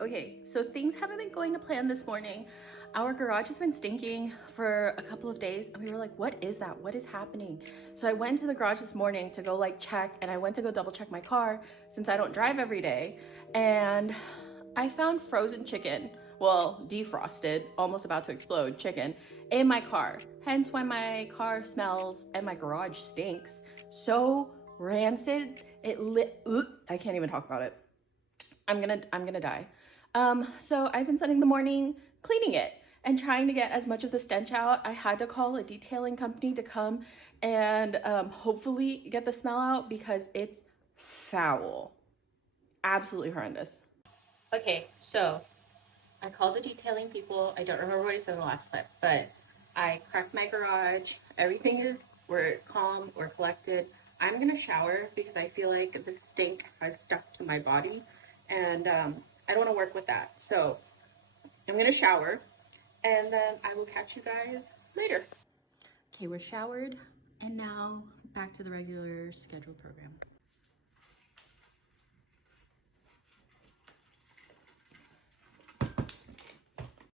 Okay, so things haven't been going to plan this morning. Our garage has been stinking for a couple of days and we were like, what is that? What is happening? So I went to the garage this morning to go like check, and I went to go double check my car since I don't drive every day. And I found frozen chicken, well, defrosted, almost about to explode chicken in my car. Hence why my car smells and my garage stinks so rancid. I can't even talk about it. I'm gonna die. So I've been spending the morning cleaning it and trying to get as much of the stench out. I had to call a detailing company to come and hopefully get the smell out because it's foul. Absolutely horrendous. Okay, so I called the detailing people. I don't remember what I said in the last clip, but I cracked my garage. Everything is, we're calm, we're collected. I'm gonna shower because I feel like the stink has stuck to my body and I don't wanna work with that. So I'm gonna shower and then I will catch you guys later. Okay, we're showered and now back to the regular scheduled program.